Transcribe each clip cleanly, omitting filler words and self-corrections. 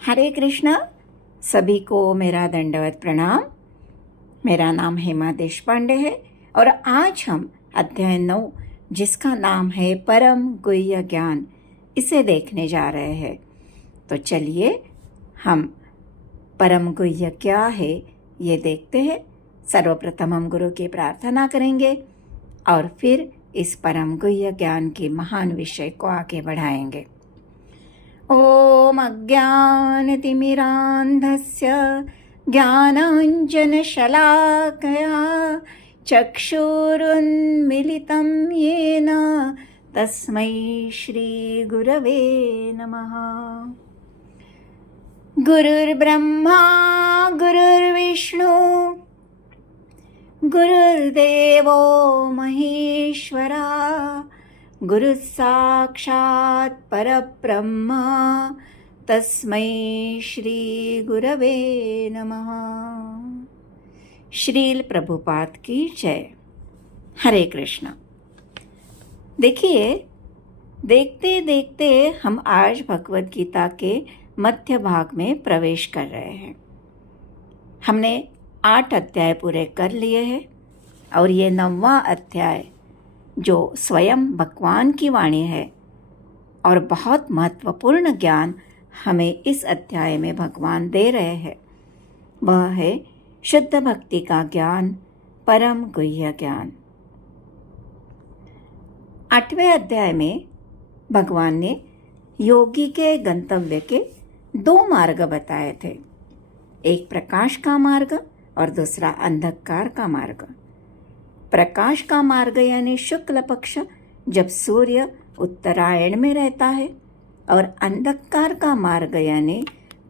हरे कृष्णा। सभी को मेरा दंडवत प्रणाम। मेरा नाम हेमा देशपांडे है और आज हम अध्याय 9 जिसका नाम है परम गुह्य ज्ञान, इसे देखने जा रहे हैं। तो चलिए हम परम गुह्य क्या है ये देखते हैं। सर्वप्रथम हम गुरु की प्रार्थना करेंगे और फिर इस परम गुह्य ज्ञान के महान विषय को आगे बढ़ाएंगे। ॐ अज्ञानतिमिरान्धस्य ज्ञानाञ्जनशलाकया चक्षुरुन्मिलितं येन तस्मै श्रीगुरवे नमः। गुरुर्ब्रह्मा गुरुर्विष्णु गुरुर्देवो महेश्वरा गुरु साक्षात् परब्रह्म तस्मै श्री गुरवे नमः। श्रील प्रभुपाद की जय। हरे कृष्णा। देखिए, देखते देखते हम आज भगवत गीता के मध्य भाग में प्रवेश कर रहे हैं। हमने 8 अध्याय पूरे कर लिए हैं और ये 9वां अध्याय जो स्वयं भगवान की वाणी है और बहुत महत्वपूर्ण ज्ञान हमें इस अध्याय में भगवान दे रहे हैं, वह है शुद्ध भक्ति का ज्ञान, परम गुह्य ज्ञान। 8वें अध्याय में भगवान ने योगी के गंतव्य के 2 मार्ग बताए थे, एक प्रकाश का मार्ग और दूसरा अंधकार का मार्ग। प्रकाश का मार्ग यानी शुक्ल पक्ष, जब सूर्य उत्तरायण में रहता है, और अंधकार का मार्ग यानी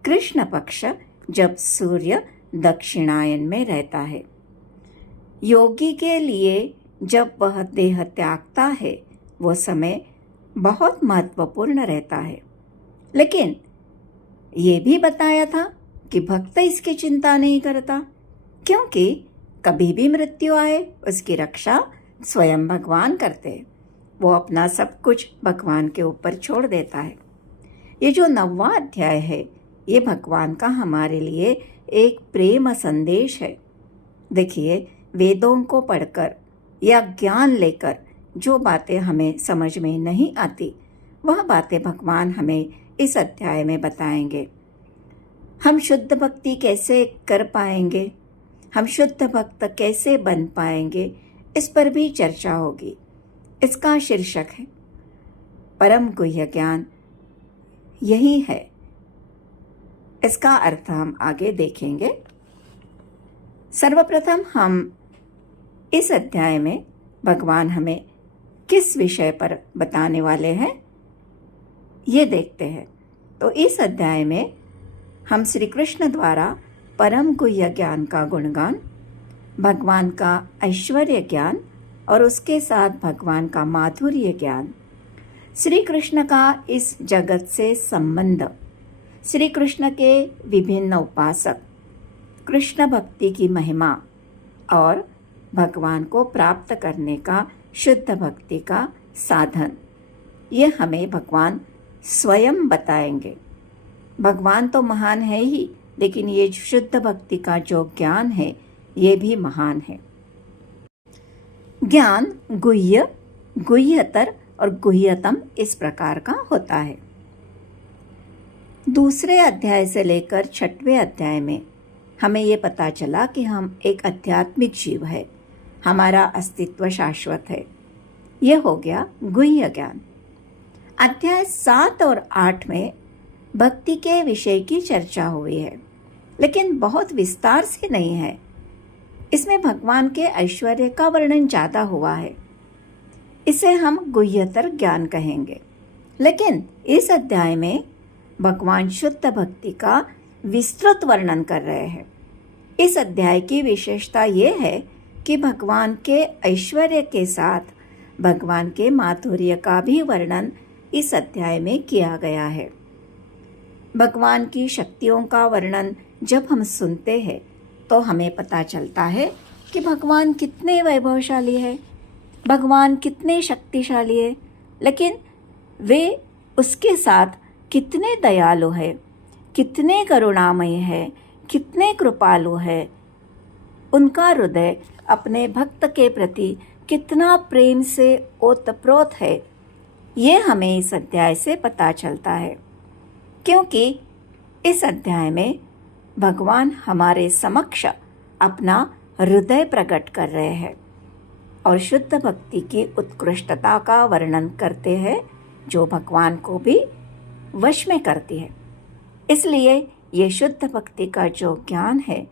कृष्ण पक्ष, जब सूर्य दक्षिणायन में रहता है। योगी के लिए जब वह देह त्यागता है वो समय बहुत महत्वपूर्ण रहता है, लेकिन ये भी बताया था कि भक्त इसकी चिंता नहीं करता, क्योंकि कभी भी मृत्यु आए उसकी रक्षा स्वयं भगवान करते हैं। वो अपना सब कुछ भगवान के ऊपर छोड़ देता है। ये जो 9वां अध्याय है ये भगवान का हमारे लिए एक प्रेम संदेश है। देखिए, वेदों को पढ़कर या ज्ञान लेकर जो बातें हमें समझ में नहीं आती वह बातें भगवान हमें इस अध्याय में बताएंगे। हम शुद्ध भक्ति कैसे कर पाएंगे, हम शुद्ध भक्त कैसे बन पाएंगे, इस पर भी चर्चा होगी। इसका शीर्षक है परम गुह्य ज्ञान। यही है, इसका अर्थ हम आगे देखेंगे। सर्वप्रथम हम इस अध्याय में भगवान हमें किस विषय पर बताने वाले हैं ये देखते हैं। तो इस अध्याय में हम श्री कृष्ण द्वारा परम गुह्य ज्ञान का गुणगान, भगवान का ऐश्वर्य ज्ञान और उसके साथ भगवान का माधुर्य ज्ञान, श्री कृष्ण का इस जगत से संबंध, श्री कृष्ण के विभिन्न उपासक, कृष्ण भक्ति की महिमा और भगवान को प्राप्त करने का शुद्ध भक्ति का साधन, ये हमें भगवान स्वयं बताएंगे। भगवान तो महान है ही, लेकिन ये शुद्ध भक्ति का जो ज्ञान है ये भी महान है। ज्ञान गुह्य, गुह्यतर और गुह्यतम इस प्रकार का होता है। दूसरे अध्याय से लेकर 6वें अध्याय में हमें ये पता चला कि हम एक आध्यात्मिक जीव है, हमारा अस्तित्व शाश्वत है। ये हो गया गुह्य ज्ञान। अध्याय 7 और 8 में भक्ति के विषय की चर्चा हुई है, लेकिन बहुत विस्तार से नहीं है। इसमें भगवान के ऐश्वर्य का वर्णन ज़्यादा हुआ है, इसे हम गुह्यतर ज्ञान कहेंगे। लेकिन इस अध्याय में भगवान शुद्ध भक्ति का विस्तृत वर्णन कर रहे हैं। इस अध्याय की विशेषता ये है कि भगवान के ऐश्वर्य के साथ भगवान के माधुर्य का भी वर्णन इस अध्याय में किया गया है। भगवान की शक्तियों का वर्णन जब हम सुनते हैं तो हमें पता चलता है कि भगवान कितने वैभवशाली है, भगवान कितने शक्तिशाली है, लेकिन वे उसके साथ कितने दयालु है, कितने करुणामय है, कितने कृपालु है, उनका हृदय अपने भक्त के प्रति कितना प्रेम से ओतप्रोत है, ये हमें इस अध्याय से पता चलता है। क्योंकि इस अध्याय में भगवान हमारे समक्ष अपना हृदय प्रकट कर रहे हैं और शुद्ध भक्ति की उत्कृष्टता का वर्णन करते हैं, जो भगवान को भी वश में करती है। इसलिए ये शुद्ध भक्ति का जो ज्ञान है,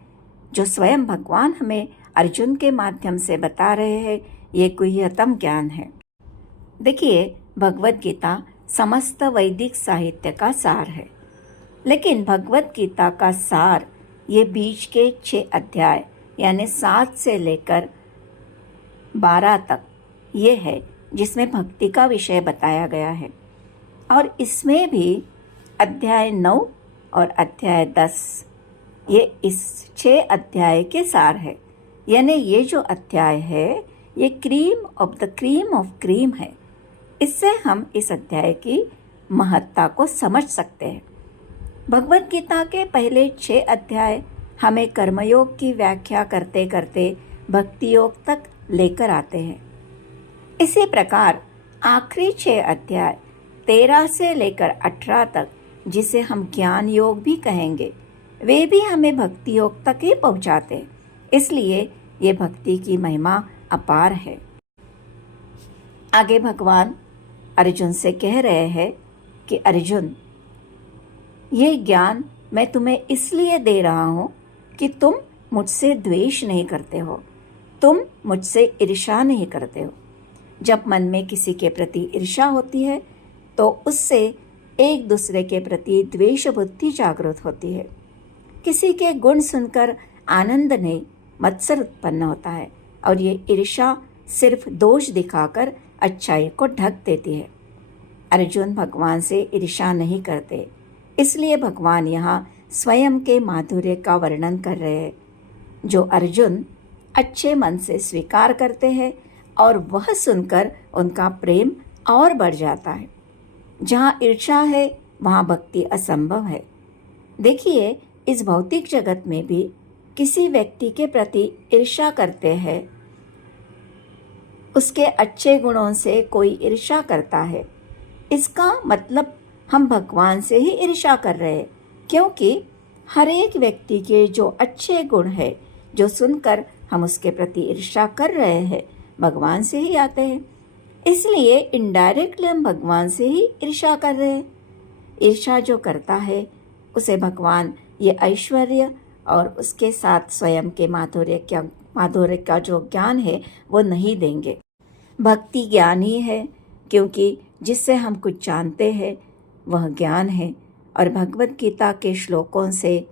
जो स्वयं भगवान हमें अर्जुन के माध्यम से बता रहे हैं, ये गुह्यतम ज्ञान है। देखिए, भगवत गीता समस्त वैदिक साहित्य का सार है, लेकिन भगवत गीता का सार ये बीच के 6 अध्याय यानी 7 से लेकर 12 तक ये है, जिसमें भक्ति का विषय बताया गया है। और इसमें भी अध्याय 9 और अध्याय 10 ये इस 6 अध्याय के सार है। यानी ये जो अध्याय है, ये cream of the cream of cream है। इससे हम इस अध्याय की महत्ता को समझ सकते हैं। भगवत गीता के पहले 6 अध्याय हमें कर्मयोग की व्याख्या करते करते भक्ति योग तक लेकर आते हैं। इसी प्रकार आखिरी 6 अध्याय 13 से लेकर 18 तक, जिसे हम ज्ञान योग भी कहेंगे, वे भी हमें भक्ति योग तक ही पहुंचाते हैं। इसलिए ये भक्ति की महिमा अपार है। आगे भगवान अर्जुन से कह रहे हैं कि अर्जुन, ये ज्ञान मैं तुम्हें इसलिए दे रहा हूँ कि तुम मुझसे द्वेष नहीं करते हो, तुम मुझसे ईर्ष्या नहीं करते हो। जब मन में किसी के प्रति ईर्ष्या होती है तो उससे एक दूसरे के प्रति द्वेष बुद्धि जागृत होती है। किसी के गुण सुनकर आनंद नहीं, मत्सर उत्पन्न होता है और ये ईर्ष्या सिर्फ दोष दिखाकर अच्छाई को ढक देती है। अर्जुन भगवान से ईर्ष्या नहीं करते, इसलिए भगवान यहाँ स्वयं के माधुर्य का वर्णन कर रहे हैं, जो अर्जुन अच्छे मन से स्वीकार करते हैं और वह सुनकर उनका प्रेम और बढ़ जाता है। जहाँ ईर्ष्या है वहाँ भक्ति असंभव है। देखिए, इस भौतिक जगत में भी किसी व्यक्ति के प्रति ईर्ष्या करते हैं, उसके अच्छे गुणों से कोई ईर्ष्या करता है, इसका मतलब हम भगवान से ही ईर्ष्या कर रहे हैं। क्योंकि हर एक व्यक्ति के जो अच्छे गुण है, जो सुनकर हम उसके प्रति ईर्ष्या कर रहे हैं, भगवान से ही आते हैं। इसलिए इनडायरेक्टली हम भगवान से ही ईर्ष्या कर रहे हैं। ईर्ष्या जो करता है उसे भगवान ये ऐश्वर्य और उसके साथ स्वयं के माधुर्य का जो ज्ञान है वो नहीं देंगे। भक्ति ज्ञान ही है, क्योंकि जिससे हम कुछ जानते हैं वह ज्ञान है। और भगवत गीता के श्लोकों से,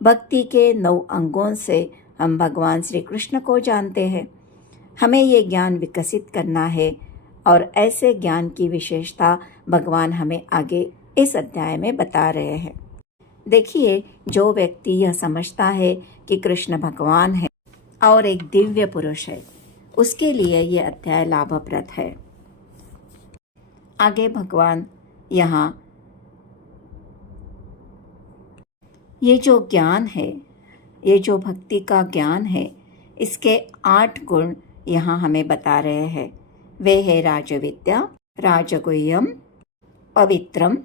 भक्ति के 9 अंगों से हम भगवान श्री कृष्ण को जानते हैं। हमें ये ज्ञान विकसित करना है और ऐसे ज्ञान की विशेषता भगवान हमें आगे इस अध्याय में बता रहे हैं। देखिए, जो व्यक्ति यह समझता है कि कृष्ण भगवान है और एक दिव्य पुरुष है, उसके लिए यह अध्याय लाभप्रद है। आगे भगवान यहाँ ये जो ज्ञान है, ये जो भक्ति का ज्ञान है, इसके 8 गुण यहाँ हमें बता रहे हैं। वे है राजविद्या, राजगुह्यम, पवित्रम,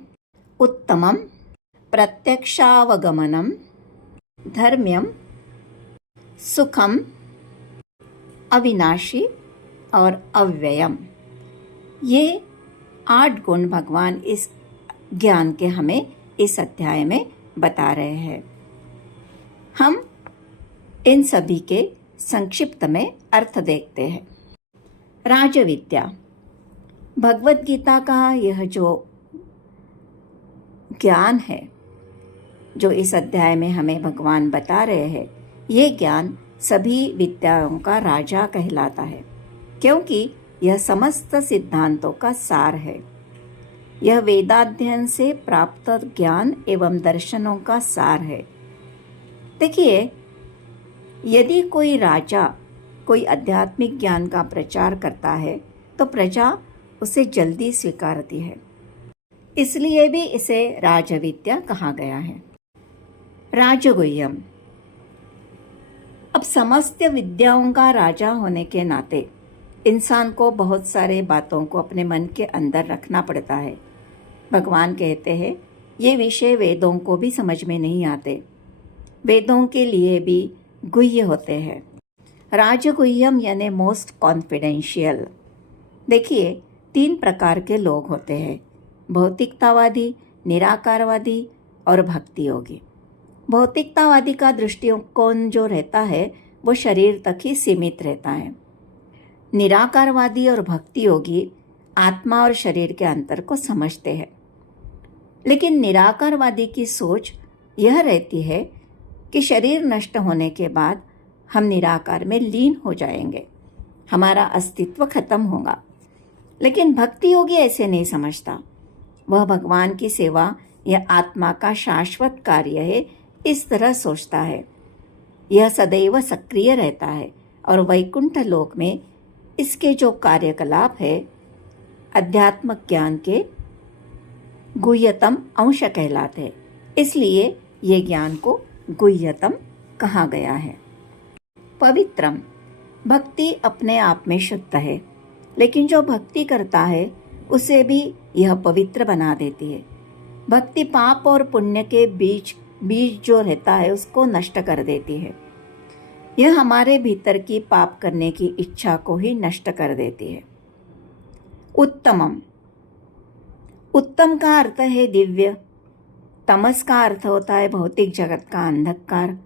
उत्तमम, प्रत्यक्षावगमनम, धर्म्यम, सुखम, अविनाशी और अव्ययम। ये 8 गुण भगवान इस ज्ञान के हमें इस अध्याय में बता रहे हैं। हम इन सभी के संक्षिप्त में अर्थ देखते हैं। राजविद्या, भगवत गीता का यह जो ज्ञान है, जो इस अध्याय में हमें भगवान बता रहे हैं, ये ज्ञान सभी विद्याओं का राजा कहलाता है, क्योंकि यह समस्त सिद्धांतों का सार है। यह वेदाध्ययन से प्राप्त ज्ञान एवं दर्शनों का सार है। देखिए, यदि कोई राजा कोई आध्यात्मिक ज्ञान का प्रचार करता है तो प्रजा उसे जल्दी स्वीकारती है, इसलिए भी इसे राजविद्या कहा गया है। राजगुह्यम। अब समस्त विद्याओं का राजा होने के नाते इंसान को बहुत सारे बातों को अपने मन के अंदर रखना पड़ता है। भगवान कहते हैं ये विषय वेदों को भी समझ में नहीं आते, वेदों के लिए भी गुह्य होते हैं। राजगुह्यम यानी मोस्ट कॉन्फिडेंशियल। देखिए 3 प्रकार के लोग होते हैं, भौतिकतावादी, निराकारवादी और भक्ति योगी। भौतिकतावादी का दृष्टिकोण जो रहता है वो शरीर तक ही सीमित रहता है। निराकारवादी और भक्ति योगी आत्मा और शरीर के अंतर को समझते हैं। लेकिन निराकारवादी की सोच यह रहती है कि शरीर नष्ट होने के बाद हम निराकार में लीन हो जाएंगे, हमारा अस्तित्व खत्म होगा। लेकिन भक्ति योगी ऐसे नहीं समझता। वह भगवान की सेवा यह आत्मा का शाश्वत कार्य है, इस तरह सोचता है। यह सदैव सक्रिय रहता है और वैकुंठ लोक में इसके जो कार्यकलाप है अध्यात्म ज्ञान के गुह्यतम अंश कहलाते हैं। इसलिए ये ज्ञान को गुह्यतम कहा गया है। पवित्रम, भक्ति अपने आप में शुद्ध है, लेकिन जो भक्ति करता है उसे भी यह पवित्र बना देती है। भक्ति पाप और पुण्य के बीच जो रहता है उसको नष्ट कर देती है। यह हमारे भीतर की पाप करने की इच्छा को ही नष्ट कर देती है। उत्तमम, उत्तम का अर्थ है दिव्य, तमस का अर्थ होता है भौतिक जगत का अंधकार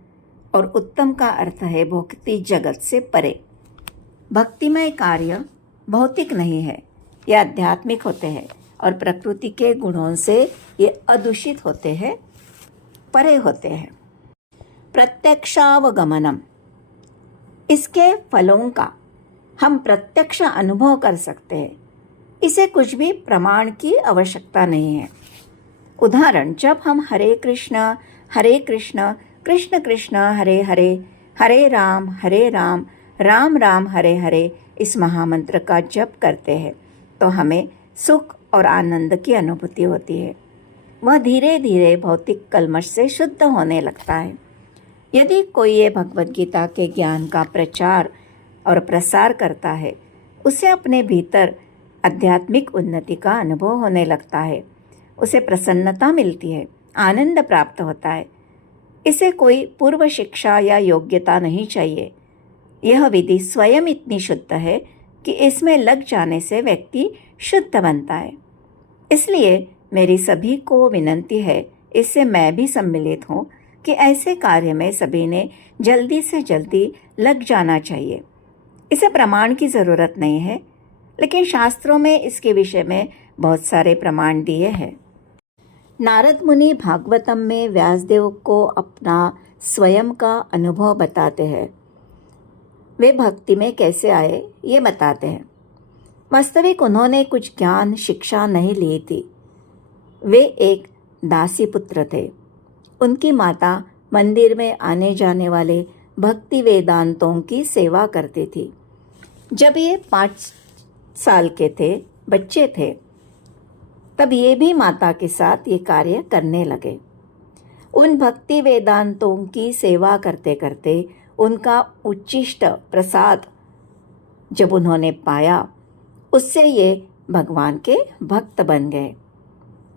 और उत्तम का अर्थ है भौतिक जगत से परे। भक्तिमय कार्य भौतिक नहीं है, ये आध्यात्मिक होते हैं और प्रकृति के गुणों से ये अदूषित होते हैं, परे होते हैं। प्रत्यक्षावगमनम, इसके फलों का हम प्रत्यक्ष अनुभव कर सकते हैं। इसे कुछ भी प्रमाण की आवश्यकता नहीं है। उदाहरण, जब हम हरे कृष्ण कृष्ण कृष्ण हरे हरे, हरे राम राम राम हरे हरे इस महामंत्र का जप करते हैं तो हमें सुख और आनंद की अनुभूति होती है। वह धीरे धीरे भौतिक कल्मश से शुद्ध होने लगता है। यदि कोई ये भगवद गीता के ज्ञान का प्रचार और प्रसार करता है, उसे अपने भीतर आध्यात्मिक उन्नति का अनुभव होने लगता है, उसे प्रसन्नता मिलती है, आनंद प्राप्त होता है। इसे कोई पूर्व शिक्षा या योग्यता नहीं चाहिए। यह विधि स्वयं इतनी शुद्ध है कि इसमें लग जाने से व्यक्ति शुद्ध बनता है। इसलिए मेरी सभी को विनंती है, इससे मैं भी सम्मिलित हूँ, कि ऐसे कार्य में सभी ने जल्दी से जल्दी लग जाना चाहिए। इसे प्रमाण की ज़रूरत नहीं है, लेकिन शास्त्रों में इसके विषय में बहुत सारे प्रमाण दिए हैं। नारद मुनि भागवतम में व्यासदेव को अपना स्वयं का अनुभव बताते हैं। वे भक्ति में कैसे आए ये बताते हैं। वास्तविक उन्होंने कुछ ज्ञान शिक्षा नहीं ली थी। वे एक दासी पुत्र थे। उनकी माता मंदिर में आने जाने वाले भक्ति वेदांतों की सेवा करती थी। जब ये 5 साल के थे, बच्चे थे, तब ये भी माता के साथ ये कार्य करने लगे। उन भक्ति वेदांतों की सेवा करते करते उनका उच्चिष्ट प्रसाद जब उन्होंने पाया, उससे ये भगवान के भक्त बन गए।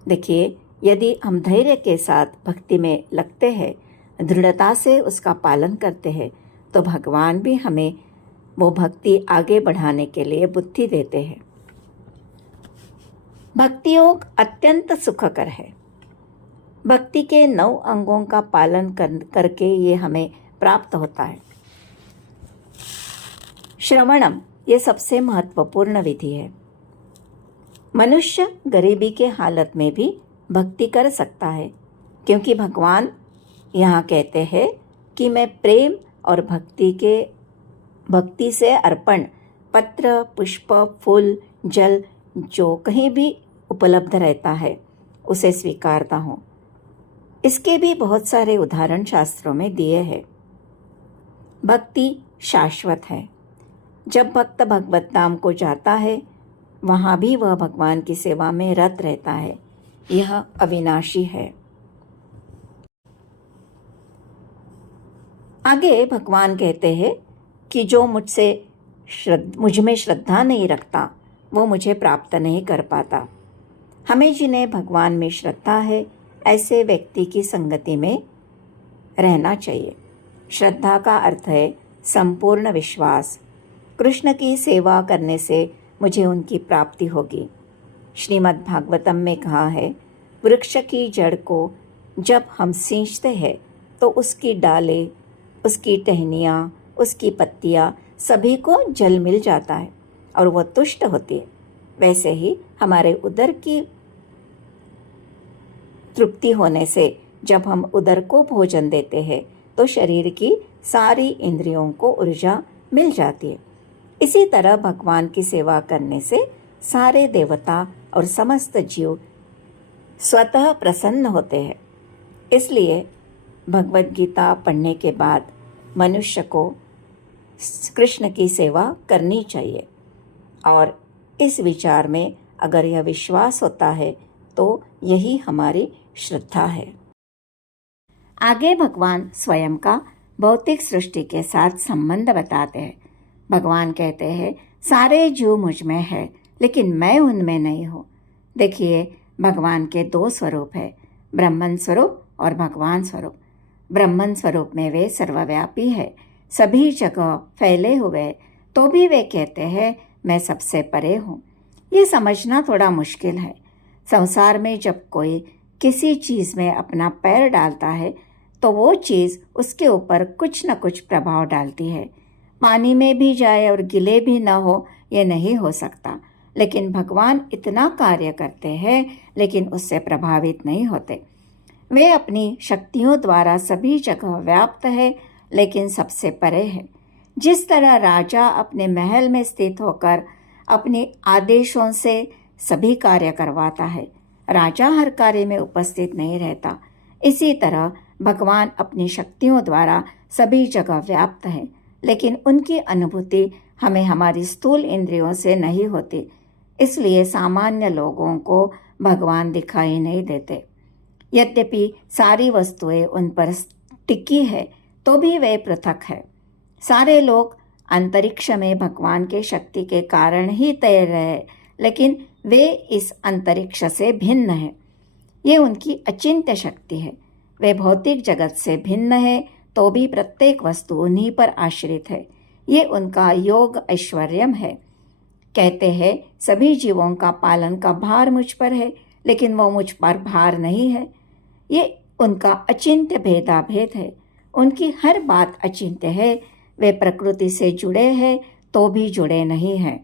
देखिए, यदि हम धैर्य के साथ भक्ति में लगते हैं, दृढ़ता से उसका पालन करते हैं, तो भगवान भी हमें वो भक्ति आगे बढ़ाने के लिए बुद्धि देते हैं। भक्ति योग अत्यंत सुखकर है। भक्ति के 9 अंगों का पालन करके ये हमें प्राप्त होता है। श्रवणम, ये सबसे महत्वपूर्ण विधि है। मनुष्य गरीबी के हालत में भी भक्ति कर सकता है, क्योंकि भगवान यहाँ कहते हैं कि मैं प्रेम और भक्ति से अर्पण पत्र, पुष्प, फूल, जल जो कहीं भी उपलब्ध रहता है उसे स्वीकारता हूँ। इसके भी बहुत सारे उदाहरण शास्त्रों में दिए हैं। भक्ति शाश्वत है। जब भक्त भगवत धाम को जाता है, वहाँ भी वह भगवान की सेवा में रत रहता है। यह अविनाशी है। आगे भगवान कहते हैं कि जो मुझ में श्रद्धा नहीं रखता वो मुझे प्राप्त नहीं कर पाता। हमें जिन्हें भगवान में श्रद्धा है ऐसे व्यक्ति की संगति में रहना चाहिए। श्रद्धा का अर्थ है संपूर्ण विश्वास। कृष्ण की सेवा करने से मुझे उनकी प्राप्ति होगी। श्रीमद् भागवतम में कहा है, वृक्ष की जड़ को जब हम सींचते हैं तो उसकी डालें, उसकी टहनियाँ, उसकी पत्तियाँ सभी को जल मिल जाता है और वह तुष्ट होती है। वैसे ही हमारे उदर की तृप्ति होने से जब हम उदर को भोजन देते हैं तो शरीर की सारी इंद्रियों को ऊर्जा मिल जाती है। इसी तरह भगवान की सेवा करने से सारे देवता और समस्त जीव स्वतः प्रसन्न होते हैं। इसलिए भगवद गीता पढ़ने के बाद मनुष्य को कृष्ण की सेवा करनी चाहिए और इस विचार में अगर यह विश्वास होता है तो यही हमारी श्रद्धा है। आगे भगवान स्वयं का भौतिक सृष्टि के साथ संबंध बताते हैं। भगवान कहते हैं, सारे जीव मुझ में है लेकिन मैं उनमें नहीं हूँ। देखिए, भगवान के दो स्वरूप है, ब्रह्मन स्वरूप और भगवान स्वरूप। ब्रह्मन स्वरूप में वे सर्वव्यापी है, सभी जगह फैले हुए, तो भी वे कहते हैं मैं सबसे परे हूँ। ये समझना थोड़ा मुश्किल है। संसार में जब कोई किसी चीज़ में अपना पैर डालता है तो वो चीज़ उसके ऊपर कुछ न कुछ प्रभाव डालती है। पानी में भी जाए और गिले भी न हो, ये नहीं हो सकता। लेकिन भगवान इतना कार्य करते हैं लेकिन उससे प्रभावित नहीं होते। वे अपनी शक्तियों द्वारा सभी जगह व्याप्त है लेकिन सबसे परे है। जिस तरह राजा अपने महल में स्थित होकर अपने आदेशों से सभी कार्य करवाता है, राजा हर कार्य में उपस्थित नहीं रहता, इसी तरह भगवान अपनी शक्तियों द्वारा सभी जगह व्याप्त है लेकिन उनकी अनुभूति हमें हमारी स्थूल इंद्रियों से नहीं होती। इसलिए सामान्य लोगों को भगवान दिखाई नहीं देते। यद्यपि सारी वस्तुएं उन पर टिकी है तो भी वे पृथक है। सारे लोग अंतरिक्ष में भगवान के शक्ति के कारण ही तैर रहे, लेकिन वे इस अंतरिक्ष से भिन्न है। ये उनकी अचिंत्य शक्ति है। वे भौतिक जगत से भिन्न है तो भी प्रत्येक वस्तु उन्हीं पर आश्रित है। ये उनका योग ऐश्वर्यम है। कहते हैं सभी जीवों का पालन का भार मुझ पर है लेकिन वो मुझ पर भार नहीं है। ये उनका अचिंत्य भेदाभेद है। उनकी हर बात अचिंत्य है। वे प्रकृति से जुड़े हैं तो भी जुड़े नहीं हैं।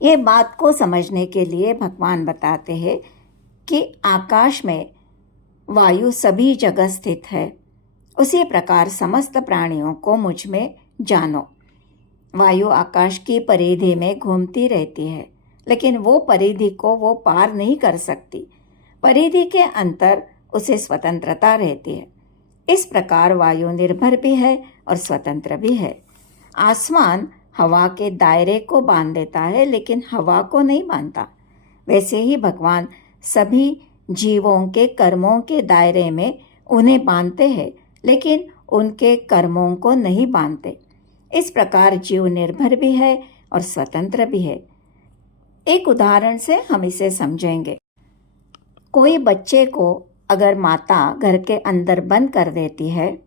ये बात को समझने के लिए भगवान बताते हैं कि आकाश में वायु सभी जगह स्थित है, उसी प्रकार समस्त प्राणियों को मुझ में जानो। वायु आकाश की परिधि में घूमती रहती है लेकिन वो परिधि को वो पार नहीं कर सकती। परिधि के अंतर उसे स्वतंत्रता रहती है। इस प्रकार वायु निर्भर भी है और स्वतंत्र भी है। आसमान हवा के दायरे को बांध देता है लेकिन हवा को नहीं बांधता। वैसे ही भगवान सभी जीवों के कर्मों के दायरे में उन्हें बांधते हैं लेकिन उनके कर्मों को नहीं बांधते। इस प्रकार जीव निर्भर भी है और स्वतंत्र भी है। एक उदाहरण से हम इसे समझेंगे। कोई बच्चे को अगर माता घर के अंदर बंद कर देती है,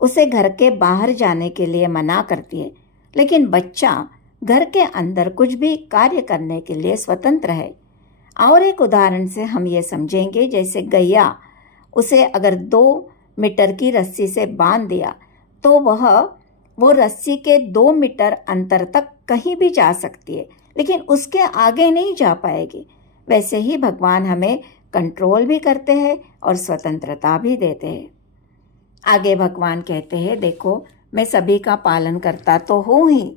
उसे घर के बाहर जाने के लिए मना करती है, लेकिन बच्चा घर के अंदर कुछ भी कार्य करने के लिए स्वतंत्र है। और एक उदाहरण से हम ये समझेंगे, जैसे गैया, उसे अगर 2 मीटर की रस्सी से बांध दिया तो वो रस्सी के 2 मीटर अंतर तक कहीं भी जा सकती है लेकिन उसके आगे नहीं जा पाएगी। वैसे ही भगवान हमें कंट्रोल भी करते हैं और स्वतंत्रता भी देते हैं। आगे भगवान कहते हैं, देखो मैं सभी का पालन करता तो हूँ ही,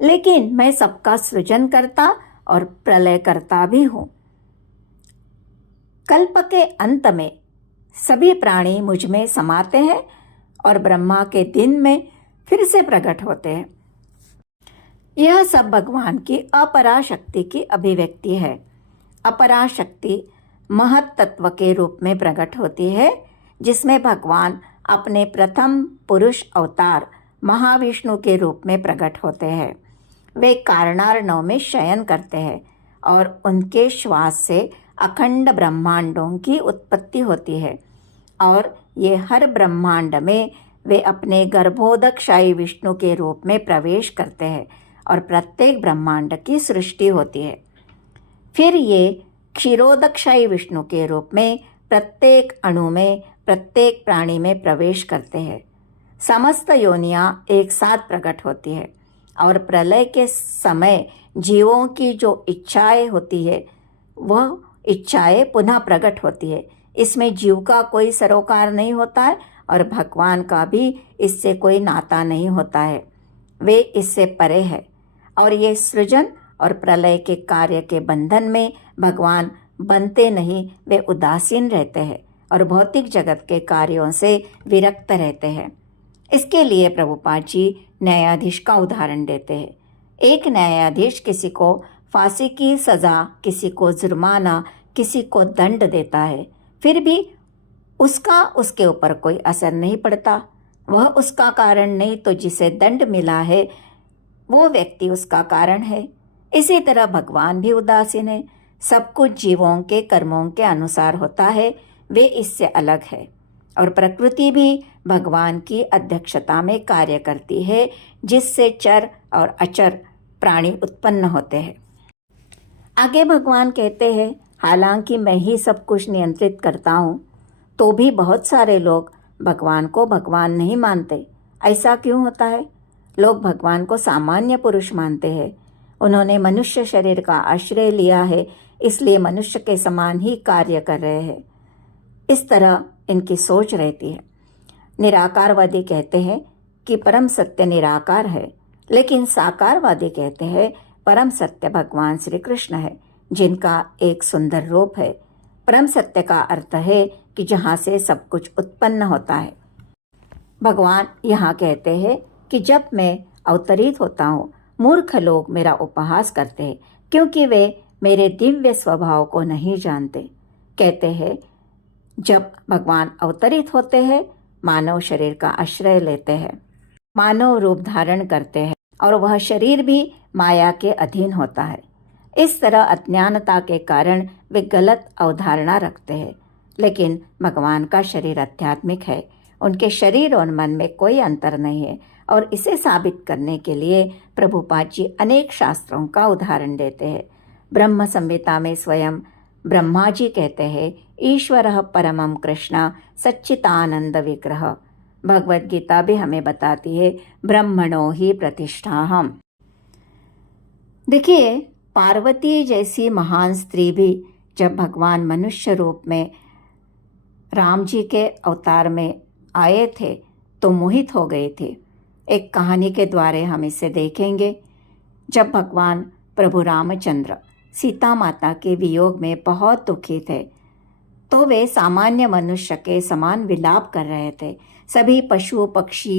लेकिन मैं सबका सृजन करता और प्रलय करता भी हूँ। कल्प के अंत में सभी प्राणी मुझ में समाते हैं और ब्रह्मा के दिन में फिर से प्रकट होते हैं। यह सब भगवान की अपरा शक्ति की अभिव्यक्ति है। अपरा शक्ति महत तत्व के रूप में प्रकट होती है जिसमें भगवान अपने प्रथम पुरुष अवतार महाविष्णु के रूप में प्रकट होते हैं। वे कारणार्णव में शयन करते हैं और उनके श्वास से अखंड ब्रह्मांडों की उत्पत्ति होती है और ये हर ब्रह्मांड में वे अपने गर्भोदकशाही विष्णु के रूप में प्रवेश करते हैं और प्रत्येक ब्रह्मांड की सृष्टि होती है। फिर ये क्षीरोदकशाही विष्णु के रूप में प्रत्येक अणु में, प्रत्येक प्राणी में प्रवेश करते हैं। समस्त योनियां एक साथ प्रकट होती है और प्रलय के समय जीवों की जो इच्छाएं होती है वह इच्छाएं पुनः प्रकट होती है। इसमें जीव का कोई सरोकार नहीं होता है और भगवान का भी इससे कोई नाता नहीं होता है। वे इससे परे है और ये सृजन और प्रलय के कार्य के बंधन में भगवान बनते नहीं, वे उदासीन रहते हैं और भौतिक जगत के कार्यों से विरक्त रहते हैं। इसके लिए प्रभुपाद जी न्यायाधीश का उदाहरण देते हैं। एक न्यायाधीश किसी को फांसी की सज़ा, किसी को जुर्माना, किसी को दंड देता है, फिर भी उसका उसके ऊपर कोई असर नहीं पड़ता। वह उसका कारण नहीं तो जिसे दंड मिला है वो व्यक्ति उसका कारण है। इसी तरह भगवान भी उदासीन है। सब कुछ जीवों के कर्मों के अनुसार होता है, वे इससे अलग है। और प्रकृति भी भगवान की अध्यक्षता में कार्य करती है, जिससे चर और अचर प्राणी उत्पन्न होते हैं। आगे भगवान कहते हैं, हालांकि मैं ही सब कुछ नियंत्रित करता हूँ, तो भी बहुत सारे लोग भगवान को भगवान नहीं मानते। ऐसा क्यों होता है? लोग भगवान को सामान्य पुरुष मानते हैं। उन्होंने मनुष्य शरीर का आश्रय लिया है, इसलिए मनुष्य के समान ही कार्य कर रहे हैं। इस तरह इनकी सोच रहती है। निराकारवादी कहते हैं कि परम सत्य निराकार है, लेकिन साकारवादी कहते हैं परम सत्य भगवान श्री कृष्ण है, जिनका एक सुंदर रूप है। परम सत्य का अर्थ है कि जहाँ से सब कुछ उत्पन्न होता है। भगवान यहाँ कहते हैं कि जब मैं अवतरित होता हूँ, मूर्ख लोग मेरा उपहास करते हैं, क्योंकि वे मेरे दिव्य स्वभाव को नहीं जानते। कहते हैं जब भगवान अवतरित होते हैं, मानव शरीर का आश्रय लेते हैं, मानव रूप धारण करते हैं और वह शरीर भी माया के अधीन होता है। इस तरह अज्ञानता के कारण वे गलत अवधारणा रखते हैं। लेकिन भगवान का शरीर आध्यात्मिक है, उनके शरीर और मन में कोई अंतर नहीं है। और इसे साबित करने के लिए प्रभुपाद जी अनेक शास्त्रों का उदाहरण देते हैं। ब्रह्म संहिता में स्वयं ब्रह्मा जी कहते हैं, ईश्वरः परमं कृष्ण सच्चिदानंद विग्रह। भगवद गीता भी हमें बताती है, ब्रह्मणो ही प्रतिष्ठाहम्। देखिए, पार्वती जैसी महान स्त्री भी जब भगवान मनुष्य रूप में राम जी के अवतार में आए थे तो मोहित हो गए थे। एक कहानी के द्वारा हम इसे देखेंगे। जब भगवान प्रभु रामचंद्र सीता माता के वियोग में बहुत दुखी थे, तो वे सामान्य मनुष्य के समान विलाप कर रहे थे। सभी पशु पक्षी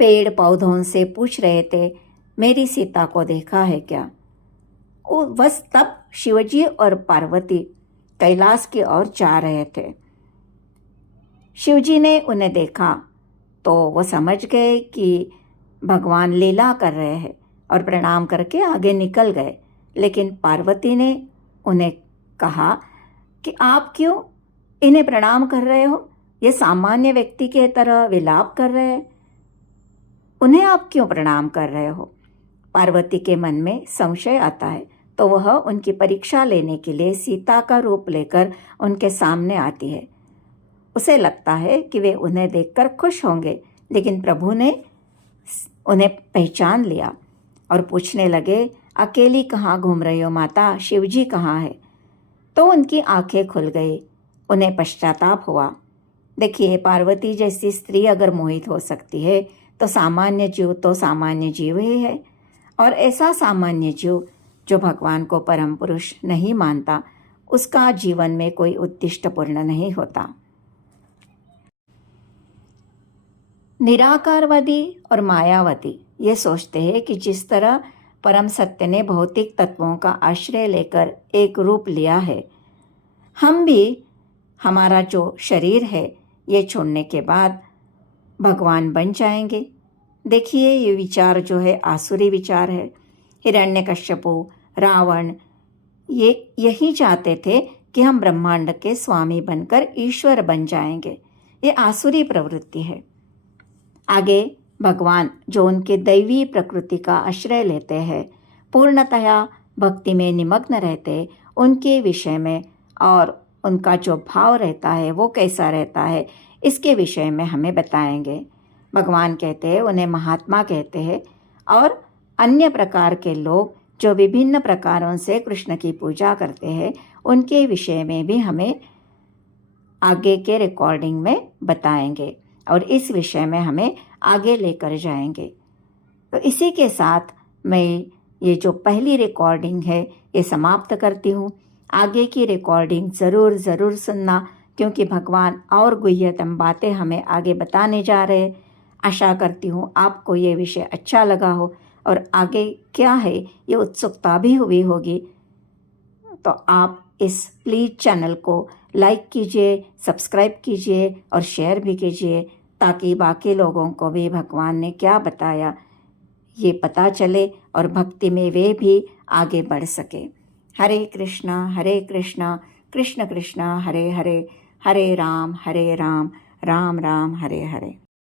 पेड़ पौधों से पूछ रहे थे, मेरी सीता को देखा है क्या? बस तब शिवजी और पार्वती कैलाश की ओर जा रहे थे। शिवजी ने उन्हें देखा तो वो समझ गए कि भगवान लीला कर रहे हैं और प्रणाम करके आगे निकल गए। लेकिन पार्वती ने उन्हें कहा कि आप क्यों इन्हें प्रणाम कर रहे हो? ये सामान्य व्यक्ति के तरह विलाप कर रहे हैं, उन्हें आप क्यों प्रणाम कर रहे हो? पार्वती के मन में संशय आता है, तो वह उनकी परीक्षा लेने के लिए सीता का रूप लेकर उनके सामने आती है। उसे लगता है कि वे उन्हें देखकर खुश होंगे, लेकिन प्रभु ने उन्हें पहचान लिया और पूछने लगे, अकेली कहाँ घूम रही हो माता? शिवजी कहाँ है? तो उनकी आंखें खुल गई, उन्हें पश्चाताप हुआ। देखिए, पार्वती जैसी स्त्री अगर मोहित हो सकती है तो सामान्य जीव ही है। और ऐसा सामान्य जीव जो भगवान को परम पुरुष नहीं मानता, उसका जीवन में कोई उद्दिष्ट पूर्ण नहीं होता। निराकारवादी और मायावादी ये सोचते हैं कि जिस तरह परम सत्य ने भौतिक तत्वों का आश्रय लेकर एक रूप लिया है, हम भी हमारा जो शरीर है ये छोड़ने के बाद भगवान बन जाएंगे। देखिए, ये विचार जो है आसुरी विचार है। हिरण्यकश्यपु, रावण ये यही चाहते थे कि हम ब्रह्मांड के स्वामी बनकर ईश्वर बन जाएंगे। ये आसुरी प्रवृत्ति है। आगे भगवान जो उनके दैवी प्रकृति का आश्रय लेते हैं, पूर्णतया भक्ति में निमग्न रहते, उनके विषय में और उनका जो भाव रहता है वो कैसा रहता है, इसके विषय में हमें बताएंगे। भगवान कहते हैं, उन्हें महात्मा कहते हैं। और अन्य प्रकार के लोग जो विभिन्न प्रकारों से कृष्ण की पूजा करते हैं, उनके विषय में भी हमें आगे के रिकॉर्डिंग में बताएंगे और इस विषय में हमें आगे लेकर जाएंगे। तो इसी के साथ मैं ये जो पहली रिकॉर्डिंग है ये समाप्त करती हूँ। आगे की रिकॉर्डिंग ज़रूर सुनना, क्योंकि भगवान और गुह्यतम बातें हमें आगे बताने जा रहे हैं। आशा करती हूँ आपको ये विषय अच्छा लगा हो और आगे क्या है ये उत्सुकता भी हुई होगी। तो आप इस प्लीज़ चैनल को लाइक कीजिए, सब्सक्राइब कीजिए और शेयर भी कीजिए, ताकि बाकी लोगों को भी भगवान ने क्या बताया ये पता चले और भक्ति में वे भी आगे बढ़ सके। हरे कृष्णा कृष्ण कृष्ण हरे हरे, हरे राम राम राम हरे हरे।